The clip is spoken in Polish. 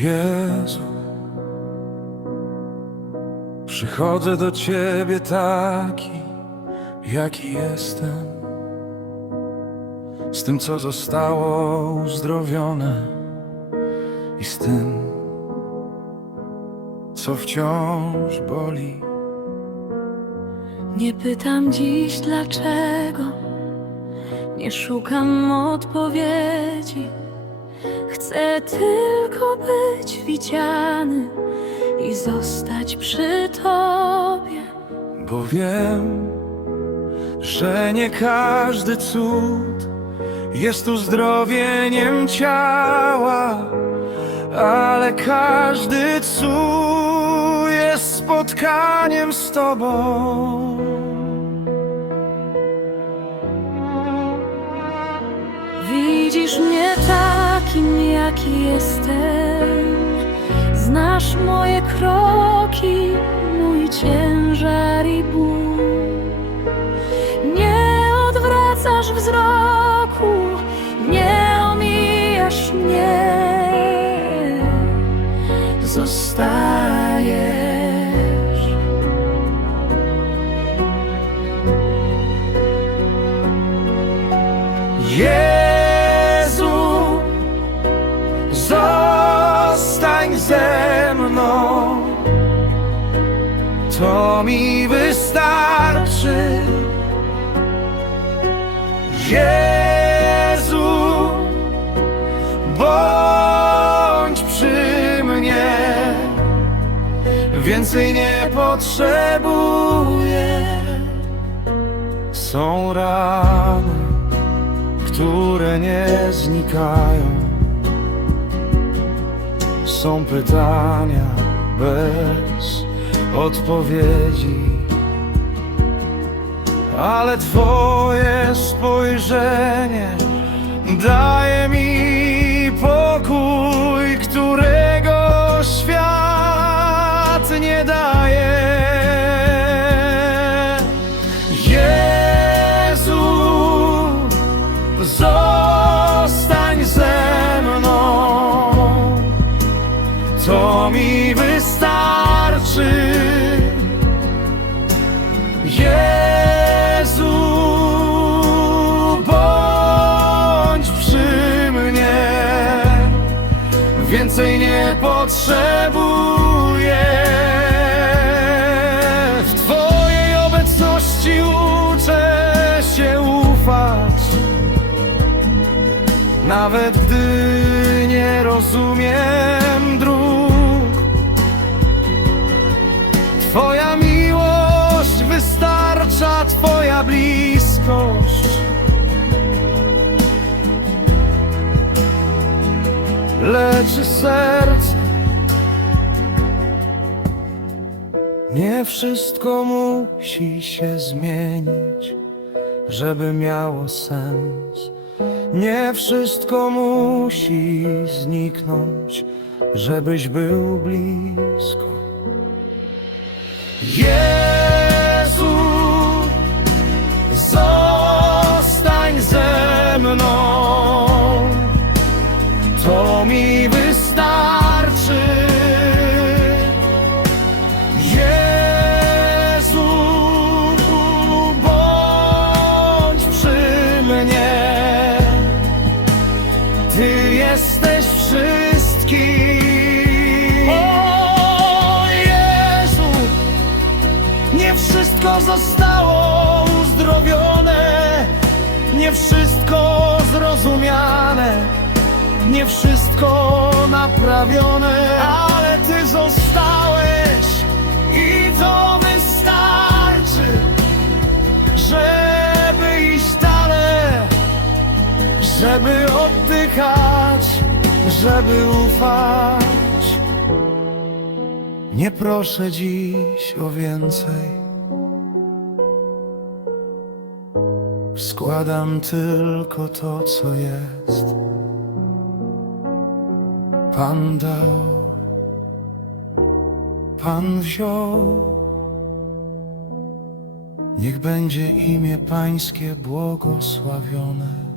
Jezu, przychodzę do Ciebie taki, jaki jestem, z tym, co zostało uzdrowione i z tym, co wciąż boli. Nie pytam dziś dlaczego, nie szukam odpowiedzi. Chcę tylko być widziany i zostać przy Tobie. Bo wiem, że nie każdy cud jest uzdrowieniem ciała, ale każdy cud jest spotkaniem z Tobą. Widzisz mnie takim, jaki jestem. Znasz moje kroki, mój ciężar i ból. Nie odwracasz wzroku, nie omijasz mnie. Zostajesz. Mi wystarczy. Jezu, bądź przy mnie. Więcej nie potrzebuję. Są rany które nie znikają. Są pytania bez odpowiedzi, ale Twoje spojrzenie daje mi pokój, którego świat nie daje. Jezu, Zostań ze mną, to mi wystarczy. Jezu, bądź przy mnie, więcej nie potrzebuję. W Twojej obecności uczę się ufać. Nawet gdy nie rozumiem dróg Twoja Leczy serce Nie wszystko musi się zmienić, żeby miało sens nie wszystko musi zniknąć, żebyś był blisko. Jezu, jesteś wszystkim. O Jezu, nie wszystko zostało uzdrowione, nie wszystko zrozumiane, nie wszystko naprawione, ale Ty zostałeś i to wystarczy, żeby iść dalej żeby oddychać, żeby ufać. Nie proszę dziś o więcej. Składam tylko to, co jest. Pan dał, Pan wziął. Niech będzie imię Pańskie błogosławione.